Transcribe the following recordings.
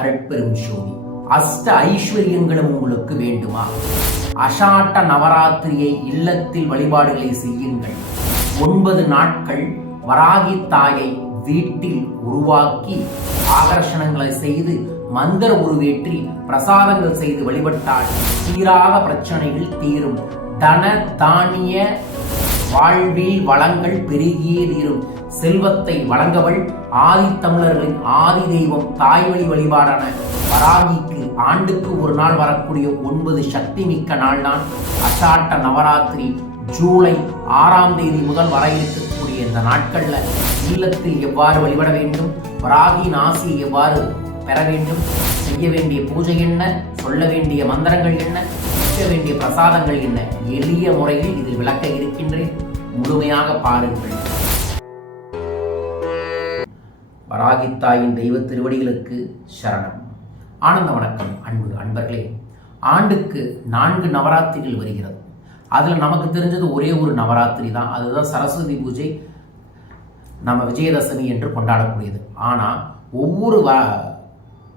அருட்பெரும் ஜோதி. அஷ்ட ஐஸ்வர்யங்களும் உங்களுக்கு வேண்டுமா? அஷாட்ட நவராத்திரியை இல்லத்தில் வழிபாடுகளை செய்யுங்கள். ஒன்பது நாட்கள் வராகி தாயை வீட்டில் உருவாக்கி ஆகர்ஷணங்களை செய்து மந்திர உருவேற்றி பிரசாதங்கள் செய்து வழிபட்டால் சீராக பிரச்சனைகள் தீரும். தன தானிய வாழ்வில் வளங்கள் பெருகியே தீரும். செல்வத்தை வழங்கவள் ஆதித்தமிழர்களின் ஆதி தெய்வம் தாய்வழி வழிபாடான வராகிக்கு ஆண்டுக்கு ஒரு நாள் வரக்கூடிய ஒன்பது சக்தி மிக்க நாள் தான் அசாட்ட நவராத்திரி. ஜூலை ஆறாம் தேதி முதல் வர இருக்கக்கூடிய இந்த நாட்கள்ல இல்லத்தில் எவ்வாறு வழிபட வேண்டும்? வராகியின் ஆசியை எவ்வாறு பெற வேண்டும்? செய்ய வேண்டிய பூஜை என்ன? சொல்ல வேண்டிய மந்திரங்கள் என்ன? செய்ய வேண்டிய பிரசாதங்கள் என்ன? எளிய முறையில் இதில் விளக்க இருக்கின்றேன். முழுமையாக பாருங்கள். வராகித்தாயின் தெய்வ திருவடிகளுக்கு சரணம். ஆனந்த வணக்கம் அன்பு அன்பர்களே. ஆண்டுக்கு நான்கு நவராத்திரிகள் வருகிறது. அதில் நமக்கு தெரிஞ்சது ஒரே ஒரு நவராத்திரி தான். அதுதான் சரஸ்வதி பூஜை நம்ம விஜயதசமி என்று கொண்டாடக்கூடியது. ஆனால் ஒவ்வொரு வ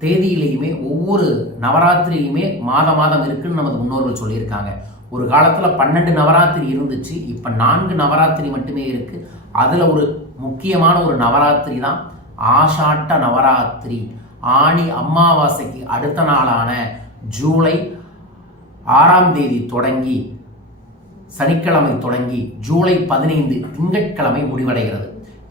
தேதியிலையுமே ஒவ்வொரு நவராத்திரியுமே மாத மாதம் இருக்குன்னு நமது முன்னோர்கள் சொல்லியிருக்காங்க. ஒரு காலத்தில் பன்னெண்டு நவராத்திரி இருந்துச்சு இப்போ நான்கு நவராத்திரி மட்டுமே இருக்குது அதில் ஒரு முக்கியமான ஒரு நவராத்திரி தான் ஆஷாட்ட நவராத்திரி. ஆணி அமாவாசைக்கு அடுத்த நாளான ஜூலை ஆறாம் தேதி தொடங்கி சனிக்கிழமை தொடங்கி ஜூலை பதினைந்து திங்கட்கிழமை முடிவடைகிறது.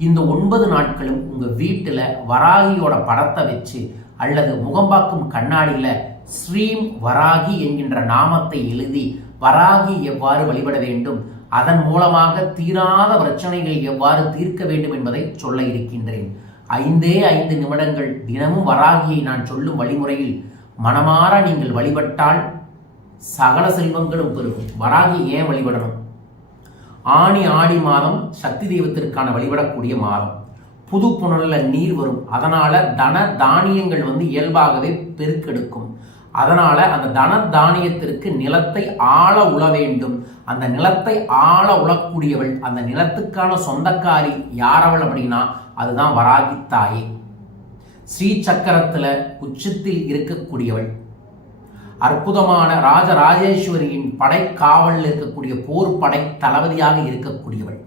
இந்த ஒன்பது நாட்களும் உங்கள் வீட்டில் வராகியோட படத்தை வச்சு அல்லது முகம்பாக்கும் கண்ணாடியில் ஸ்ரீம் வராகி என்கின்ற நாமத்தை எழுதி வராகி எவ்வாறு வழிபட வேண்டும் அதன் மூலமாக தீராத பிரச்சனைகள் எவ்வாறு தீர்க்க வேண்டும் என்பதை சொல்ல இருக்கின்றேன். ஐந்தே ஐந்து நிமிடங்கள் தினமும் வராகியை நான் சொல்லும் வழிமுறையில் மனமாற நீங்கள் வழிபட்டால் சகல செல்வங்களும் பெருகும். வராகி ஏன் வழிபடணும்? ஆணி ஆடி மாதம் சக்தி தெய்வத்திற்கான வழிபடக்கூடிய மாதம். புது புனல்ல நீர் வரும். அதனால தன தானியங்கள் வந்து இயல்பாகவே பெருக்கெடுக்கும். அதனால அந்த தன தானியத்திற்கு நிலத்தை ஆழ உழ வேண்டும். அந்த நிலத்தை ஆழ உழக்கூடியவள் அந்த நிலத்துக்கான சொந்தக்காரி யாரவள் அப்படின்னா அதுதான் வராகி தாயே. ஸ்ரீ சக்கரத்தில் உச்சத்தில் இருக்கக்கூடியவள். அற்புதமான ராஜராஜேஸ்வரியின் படைக்காவலில் இருக்கக்கூடிய போர் படை தளபதியாக இருக்கக்கூடியவள்.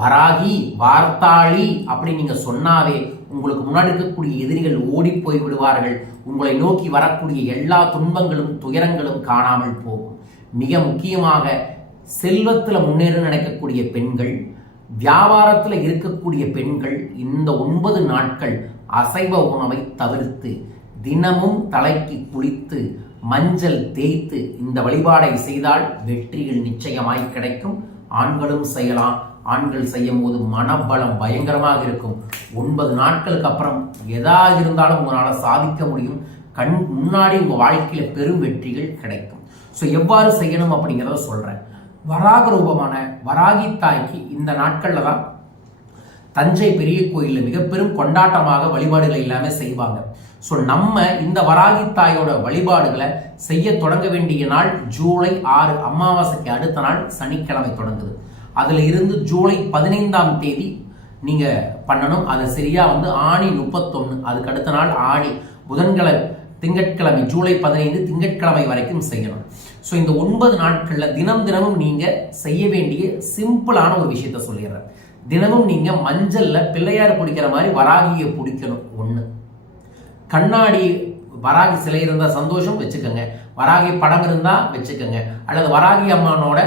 வராகி வார்த்தாளி அப்படி நீங்கள் சொன்னாவே உங்களுக்கு முன்னாடி இருக்கக்கூடிய எதிரிகள் ஓடி போய் விடுவார்கள். உங்களை நோக்கி வரக்கூடிய எல்லா துன்பங்களும் துயரங்களும் காணாமல் போகும். மிக முக்கியமாக செல்வத்தில் முன்னேற நினைக்கக்கூடிய பெண்கள் வியாபாரத்தில் இருக்கக்கூடிய பெண்கள் இந்த ஒன்பது நாட்கள் அசைவ உணவை தவிர்த்து தினமும் தலைக்கு குளித்து மஞ்சள் தேய்த்து இந்த வழிபாடை செய்தால் வெற்றிகள் நிச்சயமாய் கிடைக்கும். ஆண்களும் செய்யலாம். ஆண்கள் செய்யும் போது மனபலம் பயங்கரமாக இருக்கும். ஒன்பது நாட்களுக்கு அப்புறம் எதா இருந்தாலும் உங்களால் சாதிக்க முடியும். கண் முன்னாடி உங்கள் வாழ்க்கையில் பெரும் வெற்றிகள் கிடைக்கும். ஸோ எவ்வாறு செய்யணும் அப்படிங்கிறத சொல்கிறேன் வராக ரூபமான வராகி தாய்க்கு இந்த நாட்களில் தான் தஞ்சை பெரிய கோயிலில் மிக பெரும் கொண்டாட்டமாக வழிபாடுகளை எல்லாமே செய்வாங்க. ஸோ நம்ம இந்த வராகி தாயோட வழிபாடுகளை செய்ய தொடங்க வேண்டிய நாள் ஜூலை ஆறு அமாவாசைக்கு அடுத்த நாள் சனிக்கிழமை தொடங்குது. அதில் இருந்து ஜூலை பதினைந்தாம் தேதி நீங்கள் பண்ணணும். அதை சரியாக வந்து ஆணி முப்பத்தொன்று அதுக்கு அடுத்த நாள் ஆணி. புதன்கிழமை திங்கட்கிழமை ஜூலை பதினைந்து திங்கட்கிழமை வரைக்கும் செய்யணும். ஸோ இந்த ஒன்பது நாட்களில் தினம் தினமும் நீங்கள் செய்ய வேண்டிய சிம்பிளான ஒரு விஷயத்த சொல்லிடுறேன். தினமும் நீங்கள் மஞ்சளில் பிள்ளையார் பிடிக்கிற மாதிரி வராகியை பிடிக்கணும் ஒன்று கண்ணாடி வராகி சிலை இருந்தால் சந்தோஷம் வச்சுக்கோங்க. வராகி படம் இருந்தால் வச்சுக்கோங்க. அல்லது வராகி அம்மானோட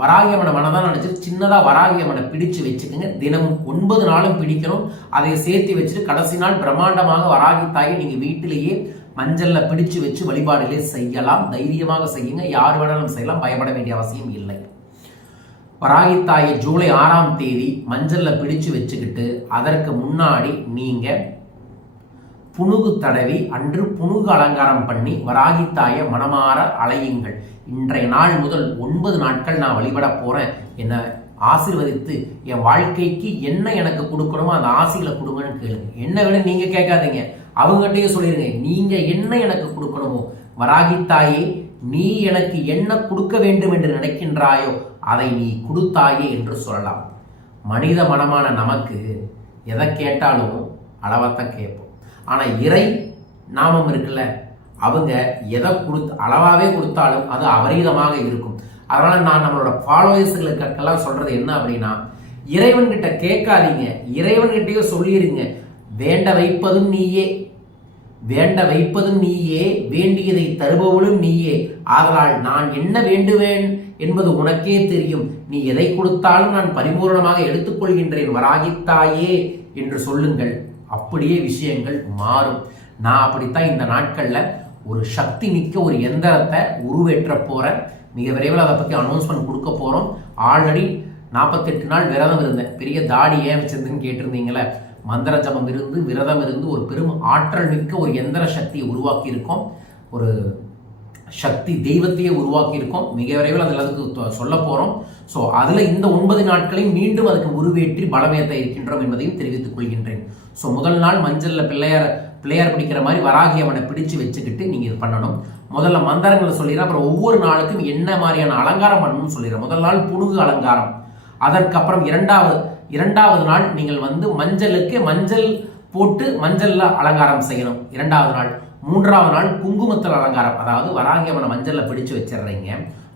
வராகி அம்மனை மனதான் நினச்சி சின்னதாக வராகி அம்மனை பிடிச்சு வச்சுக்கோங்க. தினமும் ஒன்பது நாளும் பிடிக்கணும். அதை சேர்த்து வச்சுட்டு கடைசி நாள் பிரம்மாண்டமாக வராகி தாயை நீங்கள் வீட்டிலேயே மஞ்சளில் பிடிச்சு வச்சு வழிபாடுகளே செய்யலாம். தைரியமாக செய்யுங்க. யார் வேணாலும் செய்யலாம். பயப்பட வேண்டிய அவசியம் இல்லை. வராகி தாயை ஜூலை ஆறாம் தேதி மஞ்சளில் பிடிச்சு வச்சுக்கிட்டு அதற்கு முன்னாடி நீங்கள் புனுகு தடவி அன்று புனுகு அலங்காரம் பண்ணி வராகி தாயை மனமாற அலையுங்கள். இன்றைய நாள் முதல் ஒன்பது நாட்கள் நான் வழிபட போகிறேன் என்ன ஆசிர்வதித்து என் வாழ்க்கைக்கு என்ன எனக்கு கொடுக்கணுமோ அந்த ஆசைகளை கொடுங்கன்னு கேளுங்க. என்ன வேணும் நீங்க கேட்காதீங்க. அவங்ககிட்டயே சொல்லிடுங்க நீங்க என்ன எனக்கு கொடுக்கணுமோ வராகி தாயே நீ எனக்கு என்ன கொடுக்க வேண்டும் என்று நினைக்கின்றாயோ அதை நீ கொடுத்தாயே என்று சொல்லலாம். மனித மனமான நமக்கு எதை கேட்டாலும் அளவத்தான் கேட்போம். ஆனால் இறை நாமம் இருக்குல்ல அவங்க எதை கொடுத்து அளவாகவே கொடுத்தாலும் அது அபரீதமாக இருக்கும். அதனால் நான் நம்மளோட ஃபாலோவர்ஸுகளுக்கெல்லாம் சொல்கிறது என்ன அப்படின்னா இறைவன்கிட்ட கேட்காதீங்க. இறைவன்கிட்டயே சொல்லிடுங்க வேண்ட வைப்பதும் நீயே. வேண்ட வைப்பதும் நீயே. வேண்டியதை தருபவளும் நீயே. ஆதலால் நான் என்ன வேண்டுவேன் என்பது உனக்கே தெரியும். நீ எதை கொடுத்தாலும் நான் பரிபூர்ணமாக எடுத்துக்கொள்கின்றேன். வராகித்தாயே என்று சொல்லுங்கள். அப்படியே விஷயங்கள் மாறும். நான் அப்படித்தான் இந்த நாட்களில் ஒரு சக்தி மிக்க ஒரு எந்திரத்தை உருவேற்ற போகிறேன் மிக விரைவில் அதை பற்றி அனௌன்ஸ்மெண்ட் கொடுக்க போகிறோம் ஆல்ரெடி நாற்பத்தெட்டு நாள் விரதம் இருந்தேன். பெரிய தாடி ஏன் வச்சிருந்துன்னு கேட்டிருந்தீங்களே? மந்திர ஜபம் இருந்து விரதம் இருந்து ஒரு பெரும் ஆற்றல் மிக்க ஒரு எந்திர சக்தியை உருவாக்கி இருக்கோம் ஒரு சக்தி தெய்வத்தையே உருவாக்கி இருக்கோம் மிக விரைவில் அதில் அதுக்கு சொல்ல போகிறோம் ஸோ அதில் இந்த ஒன்பது நாட்களையும் மீண்டும் அதுக்கு உருவேற்றி பலமேற்ற இருக்கின்றோம் என்பதையும் தெரிவித்துக் கொள்கின்றேன். ஸோ முதல் நாள் மஞ்சளில் பிள்ளையார் பிளேயர் பிடிக்கிற மாதிரி வராகி அவனை பிடிச்சு வச்சுக்கிட்டு நீங்கள் இது பண்ணணும். முதல்ல மந்திரங்களை சொல்லிடுறேன் அப்புறம் ஒவ்வொரு நாளுக்கும் என்ன மாதிரியான அலங்காரம் பண்ணணும்னு சொல்லிடுறேன். முதல் நாள் புனுகு அலங்காரம். அதற்கப்புறம் இரண்டாவது இரண்டாவது நாள் நீங்கள் வந்து மஞ்சளுக்கு மஞ்சள் போட்டு மஞ்சளில் அலங்காரம் செய்யணும். இரண்டாவது நாள். மூன்றாவது நாள் குங்குமத்தில் அலங்காரம். அதாவது வராகி அவனை மஞ்சளில் பிடிச்சு வச்சிடுறீங்க.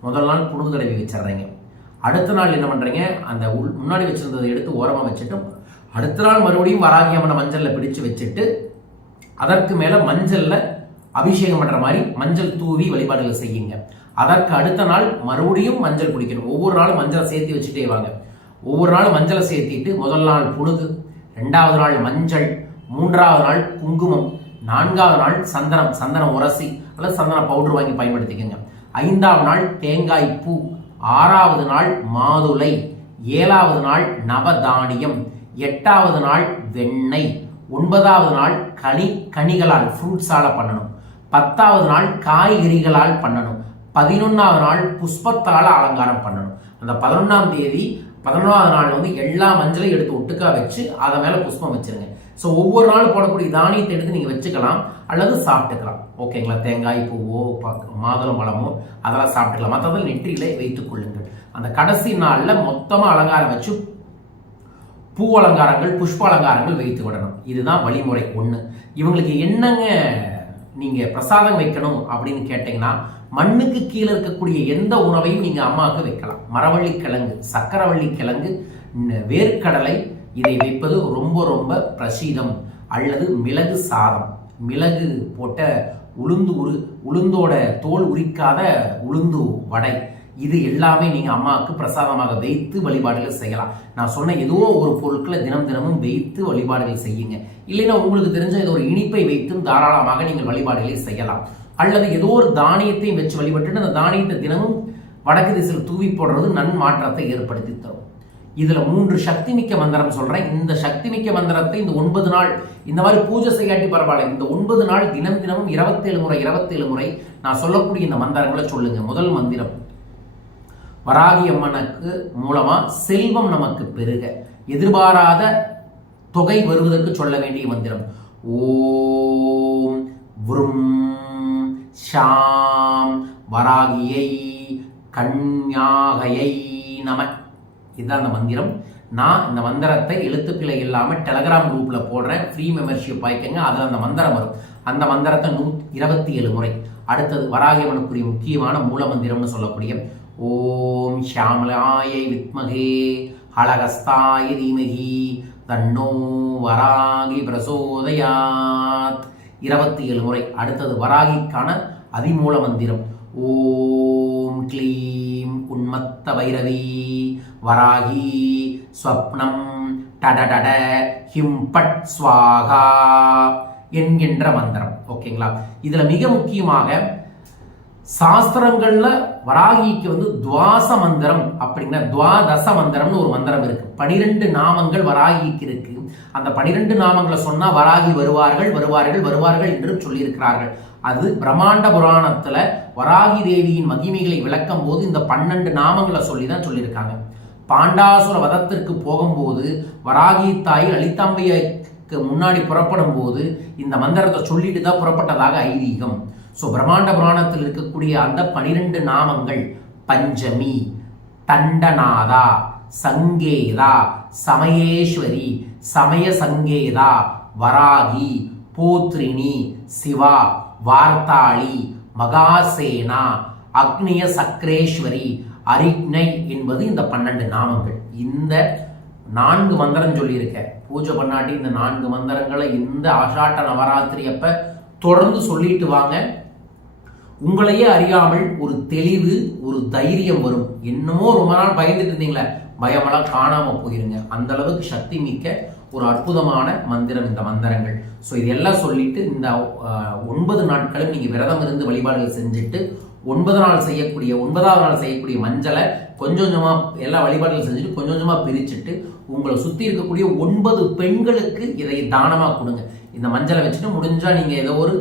முதல் நாள் புனுகு தடவி வச்சிடுறீங்க. அடுத்த நாள் என்ன பண்ணுறீங்க அந்த உள் முன்னாடி வச்சுருந்ததை எடுத்து ஓரமாக வச்சுட்டு அடுத்த நாள் மறுபடியும் வராகி அவனை மஞ்சளில் பிடிச்சு வச்சுட்டு அதற்கு மேலே மஞ்சளில் அபிஷேகம் பண்ணுற மாதிரி மஞ்சள் தூவி வழிபாடுகளை செய்யுங்க. அதற்கு அடுத்த நாள் மறுபடியும் மஞ்சள் குடிக்கணும். ஒவ்வொரு நாளும் மஞ்சளை சேர்த்து வச்சுட்டே வாங்க. ஒவ்வொரு நாளும் மஞ்சளை சேர்த்திட்டு முதல் நாள் புழுகு ரெண்டாவது நாள் மஞ்சள் மூன்றாவது நாள் குங்குமம் நான்காவது நாள் சந்தனம் சந்தனம் உரசி அல்லது சந்தன பவுடர் வாங்கி பயன்படுத்திக்கோங்க. ஐந்தாவது நாள் தேங்காய் பூ ஆறாவது நாள் மாதுளை ஏழாவது நாள் நவதானியம் எட்டாவது நாள் வெண்ணெய் ஒன்பதாவது நாள் கனி கனிகளால் ஃப்ரூட்ஸால் பண்ணணும். பத்தாவது நாள் காய்கறிகளால் பண்ணணும். பதினொன்றாவது நாள் புஷ்பத்தால் அலங்காரம் பண்ணணும். அந்த பதினொன்றாம் தேதி பதினொன்றாவது நாள் வந்து எல்லா மஞ்சளையும் எடுத்து ஒட்டுக்கா வச்சு அதை மேலே புஷ்பம் வச்சுருங்க. ஸோ ஒவ்வொரு நாள் போடக்கூடிய தானியத்தை எடுத்து நீங்கள் வச்சுக்கலாம் அல்லது சாப்பிட்டுக்கலாம். ஓகேங்களா தேங்காய் பூவோ மாதுளம் பழமோ அதெல்லாம் சாப்பிட்டுக்கலாம். மற்றதில் நெற்றியில் வைத்துக் கொள்ளுங்கள். அந்த கடைசி நாளில் மொத்தமாக அலங்காரம் வச்சு பூ அலங்காரங்கள் புஷ்ப அலங்காரங்கள் வைத்து விடணும். இதுதான் வழிமுறை ஒன்று இவங்களுக்கு என்னங்க நீங்கள் பிரசாதம் வைக்கணும் அப்படின்னு கேட்டிங்கன்னா மண்ணுக்கு கீழே இருக்கக்கூடிய எந்த உணவையும் நீங்கள் அம்மாவுக்கு வைக்கலாம். மரவள்ளி கிழங்கு சக்கரவள்ளி கிழங்கு வேர்க்கடலை இதை வைப்பது ரொம்ப ரொம்ப பிரசீதம் அல்லது மிளகு சாதம். மிளகு போட்ட உளுந்து உரு உளுந்தோட தோல் உரிக்காத உளுந்து வடை. இது எல்லாமே நீங்கள் அம்மாவுக்கு பிரசாதமாக வைத்து வழிபாடுகள் செய்யலாம். நான் சொன்ன ஏதோ ஒரு பொருட்களை தினம் தினமும் வைத்து வழிபாடுகள் செய்யுங்க. இல்லைன்னா உங்களுக்கு தெரிஞ்ச ஏதோ ஒரு இனிப்பை வைத்தும் தாராளமாக நீங்கள் வழிபாடுகளை செய்யலாம். அல்லது ஏதோ ஒரு தானியத்தையும் வச்சு வழிபட்டு அந்த தானியத்தை தினமும் வடக்கு திசையில் தூவி போடுறது நன்மாற்றத்தை ஏற்படுத்தி தரும். இதுல மூன்று சக்தி மிக்க மந்திரம் சொல்றேன். இந்த சக்தி மிக்க மந்திரத்தை இந்த ஒன்பது நாள் இந்த மாதிரி பூஜை செய்யாட்டி பரவாயில்ல. இந்த ஒன்பது நாள் தினம் தினமும் இருபத்தேழு முறை இருபத்தேழு முறை நான் சொல்லக்கூடிய இந்த மந்திரங்களை சொல்லுங்க. முதல் மந்திரம் வராகி அம்மனுக்கு மூலமா செல்வம் நமக்கு பெருக. எதிர்பாராத தொகை வருவதற்கு சொல்ல வேண்டிய மந்திரம். ஓம் விரும் ஷாம் வராகியை கன்யாகையை நம. இதுதான் அந்த மந்திரம். நான் இந்த மந்திரத்தை எழுத்துக்களை இல்லாமல் டெலகிராம் குரூப்பில் போடுறேன். ஃப்ரீ மெம்பர்ஷிப் வாய்க்கங்க அது அந்த மந்திரம் வரும். அந்த மந்திரத்தை நூ இருபத்தி ஏழு முறை. அடுத்தது வராகியவனுக்குரிய முக்கியமான மூல மந்திரம்னு சொல்லக்கூடிய ஓம் ஷியாமலாயை வித்மகே ஹலகஸ்தாய தீமகி தன்னோ வராகி பிரசோதயாத். இருபத்தி ஏழு முறை அடுத்தது வராகிக்கான அதிமூல மந்திரம் ஓம் க்ளீம் உன்மத்த பைரவி வராகி ஸ்வப்னம் டடடட ஹிம்பட் ஸ்வாகா என்கின்ற மந்திரம். ஓகேங்களா? இதுல மிக முக்கியமாக சாஸ்திரங்கள்ல வராகிக்கு வந்து துவாச மந்திரம் அப்படிங்கிற துவாதச மந்திரம்னு ஒரு மந்திரம் இருக்கு. பனிரெண்டு நாமங்கள் வராகிக்கு இருக்கு. அந்த பனிரெண்டு நாமங்களை சொன்னா வராகி வருவார்கள் வருவார்கள் வருவார்கள் என்று சொல்லியிருக்கிறார்கள். அது பிரம்மாண்ட புராணத்துல வராகி தேவியின் மகிமைகளை விளக்கும் போது இந்த பன்னெண்டு நாமங்களை சொல்லி தான் சொல்லியிருக்காங்க. பாண்டாசுர வதத்திற்கு போகும்போது வராகி தாய் லலிதாம்பையக்கு முன்னாடி புறப்படும் போது இந்த மந்திரத்தை சொல்லிட்டு தான் புறப்பட்டதாக ஐதீகம். ஸோ பிரம்மாண்ட புராணத்தில் இருக்கக்கூடிய அந்த பனிரெண்டு நாமங்கள் பஞ்சமி தண்டநாதா சங்கேதா சமயேஸ்வரி சமய சங்கேதா வராகி போத்ரினி சிவா வார்த்தாளி மகாசேனா அக்னிய சக்ரேஸ்வரி அரிக்னை என்பது இந்த பன்னெண்டு நாமங்கள். இந்த நான்கு மந்திரம் சொல்லியிருக்கேன் பூஜை பண்ணாட்டி இந்த நான்கு மந்திரங்களை இந்த ஆஷாட்ட நவராத்திரி அப்ப தொடர்ந்து சொல்லிட்டு வாங்க. உங்களையே அறியாமல் ஒரு தெளிவு ஒரு தைரியம் வரும். என்னமோ ரொம்ப நாள் பயந்துட்டு இருந்தீங்களே பயமெல்லாம் காணாம போயிருங்க. அந்த அளவுக்கு சக்தி மிக்க ஒரு அற்புதமான மந்திரம் இந்த மந்திரங்கள். ஸோ இதெல்லாம் சொல்லிட்டு இந்த ஒன்பது நாட்களும் நீங்க விரதம் இருந்து வழிபாடுகள் செஞ்சுட்டு ஒன்பது நாள் செய்யக்கூடிய ஒன்பதாவது நாள் செய்யக்கூடிய மஞ்சளை கொஞ்சம் கொஞ்சமாக எல்லா வழிபாடுகள் செஞ்சுட்டு கொஞ்சம் கொஞ்சமாக பிரிச்சுட்டு உங்களை சுற்றி இருக்கக்கூடிய ஒன்பது பெண்களுக்கு இதை தானமாக கொடுங்க. இந்த மஞ்சளை வச்சுட்டு முடிஞ்சால் நீங்கள் ஏதோ ஒரு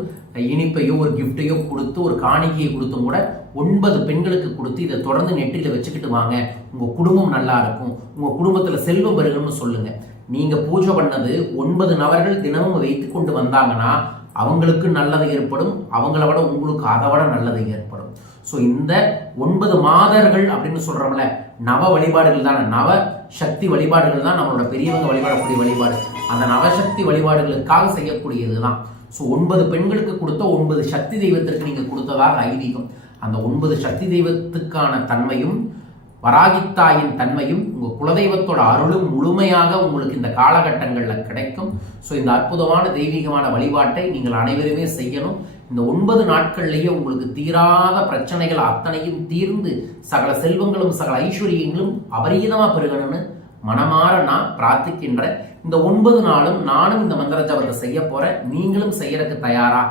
இனிப்பையோ ஒரு கிஃப்ட்டையோ கொடுத்து ஒரு காணிக்கையை கொடுத்தும் கூட ஒன்பது பெண்களுக்கு கொடுத்து இதை தொடர்ந்து நெற்றியில் வச்சுக்கிட்டு வாங்க. உங்கள் குடும்பம் நல்லா இருக்கும். உங்கள் குடும்பத்தில் செல்வம் பெருகணும்னு சொல்லுங்கள் நீங்கள் பூஜை பண்ணது ஒன்பது நபர்கள் தினமும் வைத்து கொண்டு வந்தாங்கன்னா அவங்களுக்கு நல்லது ஏற்படும். அவங்கள விட உங்களுக்கு அதை விட நல்லது ஏற்படும். ஸோ இந்த ஒன்பது மாதர்கள் அப்படின்னு சொல்கிறோம்ல நவ வழிபாடுகள் தான். நவ சக்தி வழிபாடுகள் தான் நம்மளோட பெரியவங்க வழிபாடக்கூடிய வழிபாடு. அந்த நவசக்தி வழிபாடுகளுக்காக செய்யக்கூடியது தான் ஸோ ஒன்பது பெண்களுக்கு கொடுத்த ஒன்பது சக்தி தெய்வத்திற்கு நீங்கள் கொடுத்ததாக ஐதீகம். அந்த ஒன்பது சக்தி தெய்வத்துக்கான தன்மையும் வராகித்தாயின் தன்மையும் உங்கள் குலதெய்வத்தோட அருளும் முழுமையாக உங்களுக்கு இந்த காலகட்டங்களில் கிடைக்கும். ஸோ இந்த அற்புதமான தெய்வீகமான வழிபாட்டை நீங்கள் அனைவருமே செய்யணும். இந்த ஒன்பது நாட்கள்லேயே உங்களுக்கு தீராத பிரச்சனைகள் அத்தனையும் தீர்ந்து சகல செல்வங்களும் சகல ஐஸ்வர்யங்களும் அபரீதமாக பெருகணும்னு மனமாற நான் பிரார்த்திக்கின்றேன் இந்த ஒன்பது நாளும் நானும் இந்த மந்திர ஜபத்தை செய்ய போறேன். நீங்களும் செய்யறதுக்கு தயாரா?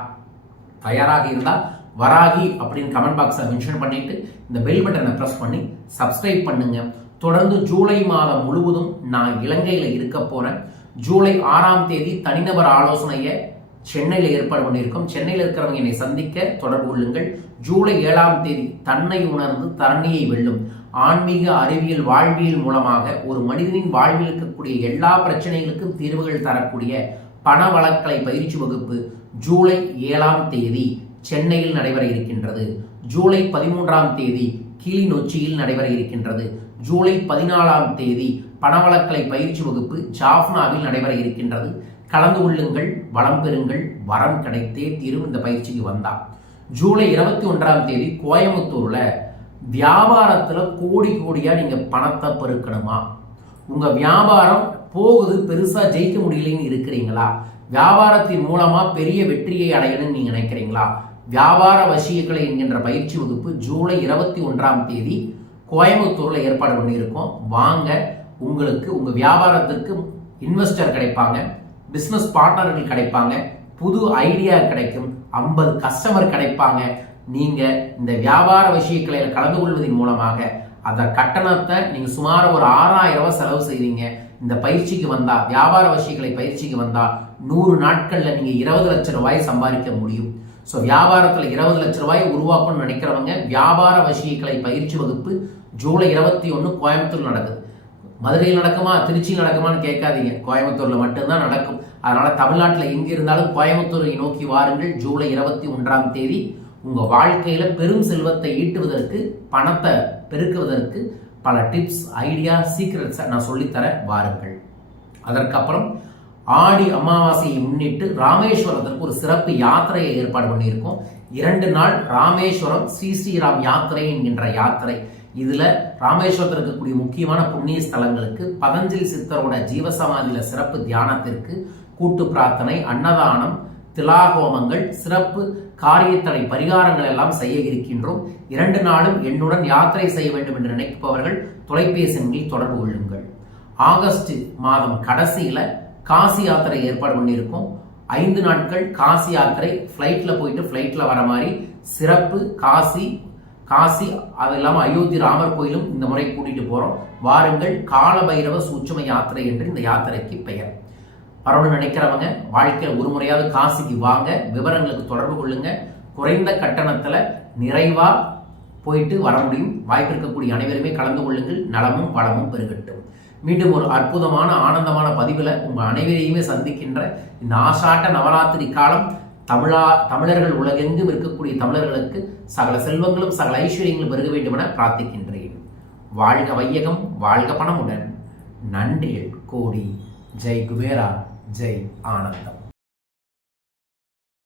தயாராக இருந்தா வராகி அப்படின்னு கமெண்ட் பாக்ஸை மென்ஷன் பண்ணிட்டு இந்த பெல் பட்டனை ப்ரெஸ் பண்ணி சப்ஸ்கிரைப் பண்ணுங்க. தொடர்ந்து ஜூலை மாதம் முழுவதும் நான் இலங்கையில் இருக்க போறேன். ஜூலை ஆறாம் தேதி தனிநபர் ஆலோசனையை சென்னையில் ஏற்பாடு பண்ணியிருக்கோம். சென்னையில் இருக்கிறவங்க என்னை சந்திக்க தொடர்பு கொள்ளுங்கள். ஜூலை ஏழாம் தேதி தன்னை உணர்ந்து தரணியை வெல்லும். ஆன்மீக அறிவியல் வாழ்வியல் மூலமாக ஒரு மனிதனின் வாழ்வில் இருக்கக்கூடிய எல்லா பிரச்சனைகளுக்கும் தீர்வுகள் தரக்கூடிய பண வழக்கலை பயிற்சி வகுப்பு ஜூலை ஏழாம் தேதி சென்னையில் நடைபெற இருக்கின்றது. ஜூலை பதிமூன்றாம் தேதி கிளிநொச்சியில் நடைபெற இருக்கின்றது. ஜூலை பதினாலாம் தேதி பணவளக்கலை பயிற்சி வகுப்பு ஜாஃப்னாவில் நடைபெற இருக்கின்றது. கலந்து கொள்ளுங்கள் வளம் பெறுங்கள் வரம் கிடைத்தே தீரும் இந்த பயிற்சிக்கு வந்தா ஜூலை இருபத்தி ஒன்றாம் தேதி கோயம்புத்தூரில் வியாபாரத்தில் கோடி கோடியாக நீங்கள் பணத்தை பெருக்கணுமா? உங்கள் வியாபாரம் போகுது பெருசாக ஜெயிக்க முடியலைன்னு இருக்கிறீங்களா? வியாபாரத்தின் மூலமாக பெரிய வெற்றியை அடையணும்னு நீங்கள் நினைக்கிறீங்களா? வியாபார வசியக்கலை என்கின்ற பயிற்சி வகுப்பு ஜூலை இருபத்தி ஒன்றாம் தேதி கோயம்புத்தூரில் ஏற்பாடு பண்ணியிருக்கோம். வாங்க உங்களுக்கு உங்கள் வியாபாரத்திற்கு இன்வெஸ்டர் கிடைப்பாங்க பிஸ்னஸ் பார்ட்னர்கள் கிடைப்பாங்க புது ஐடியா கிடைக்கும் ஐம்பது கஸ்டமர் கிடைப்பாங்க நீங்கள் இந்த வியாபார விஷயங்களில் கலந்து கொள்வதன் மூலமாக அந்த கட்டணத்தை நீங்கள் சுமார் ஒரு ஆறாயிரம் ரூபாய் செலவு செய்வீங்க இந்த பயிற்சிக்கு வந்தா வியாபார விஷயங்களை பயிற்சிக்கு வந்தா நூறு நாட்களில் நீங்கள் இருபது லட்சம் ரூபாய் சம்பாதிக்க முடியும். ஸோ வியாபாரத்தில் இருபது லட்ச ரூபாய் உருவாக்கணும்னு நினைக்கிறவங்க வியாபார விஷயங்களை பயிற்சி வகுப்பு ஜூலை இருபத்தி ஒன்று கோயம்புத்தூர் நடக்குது. மதுரையில் நடக்குமா திருச்சியில் நடக்குமான்னு கேட்காதீங்க. கோயம்புத்தூரில் மட்டும்தான் நடக்கும். அதனால் தமிழ்நாட்டில் எங்கே இருந்தாலும் கோயம்புத்தூரை நோக்கி வாருங்கள். ஜூலை இருபத்தி ஒன்றாம் தேதி உங்கள் வாழ்க்கையில் பெரும் செல்வத்தை ஈட்டுவதற்கு பணத்தை பெருக்குவதற்கு பல டிப்ஸ் ஐடியா சீக்ரெட்ஸை நான் சொல்லித்தர வாருங்கள். அதற்கப்புறம் ஆடி அமாவாசையை முன்னிட்டு ராமேஸ்வரத்திற்கு ஒரு சிறப்பு யாத்திரையை ஏற்பாடு பண்ணியிருக்கோம். இரண்டு நாள் ராமேஸ்வரம் ஸ்ரீ ஸ்ரீராம் யாத்திரை என்கின்ற யாத்திரை. இதில் ராமேஸ்வரத்தில் இருக்கக்கூடிய முக்கியமான புண்ணிய ஸ்தலங்களுக்கு பதஞ்சலி சித்தரோட ஜீவசமாதியில் சிறப்பு தியானத்திற்கு கூட்டு பிரார்த்தனை அன்னதானம் திலாகோமங்கள் சிறப்பு காரியத்தடை பரிகாரங்கள் எல்லாம் செய்ய இருக்கின்றோம். இரண்டு நாளும் என்னுடன் யாத்திரை செய்ய வேண்டும் என்று நினைப்பவர்கள் தொலைபேசிகளில் தொடர்பு கொள்ளுங்கள். ஆகஸ்ட் மாதம் கடைசியில் காசி யாத்திரை ஏற்பாடு பண்ணியிருக்கோம். ஐந்து நாட்கள் காசி யாத்திரை ஃப்ளைட்டில் போயிட்டு ஃப்ளைட்டில் வர மாதிரி சிறப்பு காசி காசி அது இல்லாமல் அயோத்தி ராமர் கோயிலும் இந்த முறை கூட்டிகிட்டு போகிறோம் வாருங்கள் காலபைரவ சூட்சம யாத்திரை என்று இந்த யாத்திரைக்கு பெயர். வரணும்னு நினைக்கிறவங்க வாழ்க்கையில் ஒரு முறையாவது காசிக்கு வாங்க விவரங்களுக்கு தொடர்பு கொள்ளுங்க. குறைந்த கட்டணத்தில் நிறைவாக போயிட்டு வர முடியும். வாய்ப்பு இருக்கக்கூடிய அனைவருமே கலந்து கொள்ளுங்கள். நலமும் வளமும் பெருகட்டும். மீண்டும் ஒரு அற்புதமான ஆனந்தமான பதிவில் உங்கள் அனைவரையுமே சந்திக்கின்ற இந்த ஆசாட்ட நவராத்திரி காலம் தமிழா தமிழர்கள் உலகெங்கும் இருக்கக்கூடிய தமிழர்களுக்கு சகல செல்வங்களும் சகல ஐஸ்வர்யங்களும் பெருக வேண்டும் என பிரார்த்திக்கின்றேன். வாழ்க வையகம் வாழ்க பணமுடன். நன்றிகள் கோடி. ஜெய் குபேரா. ஜெய் ஆனந்தம்.